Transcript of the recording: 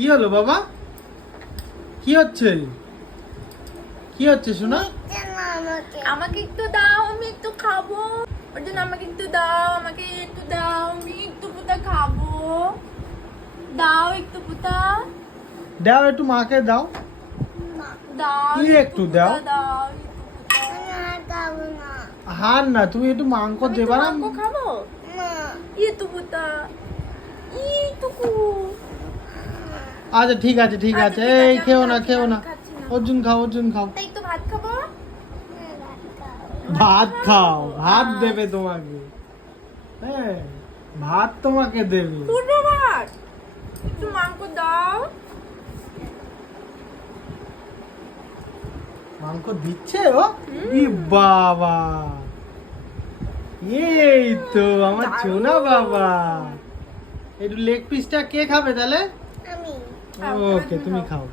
কি হলো বাবা? কি হচ্ছে? কি হচ্ছে শোনা? আমাকে একটু দাও, আমি একটু খাবো। অর্জুন আমাকে একটু দাও, আমাকে একটু দাও, আমি একটু পুতা খাবো। দাও একটু পুতা, দাও একটু মাকে দাও। দাও কি একটু পুতা, দাও? দাও একটু পুতা। হার না, তুমি একটু মাংস আমি দেবা একটু না? মাংস খাবো। একটু পুতা, এইটুকু। আচ্ছা ঠিক আছে ঠিক আচ্ছা, আছে, ঠিক এই আছে, খেও আমি না খাচ্ছি খেও না, না। আমি খাচ্ছি না। অর্জুন খাও, অর্জুন খাও। তাই একটু ভাত খাবো। ভাত খাও, ভাত আচ্ছা। দেবে তোমাকে। হ্যাঁ, ভাত তোমাকে দেবে। ছোট ভাত, একটু মাংস দাও। মাংস দিচ্ছে ও? ই বাবা, এই তো আমার চোনা বাবা। একটু লেগ পিসটা কে খাবে তাহলে? আমি। ওকে, তুমি খাও।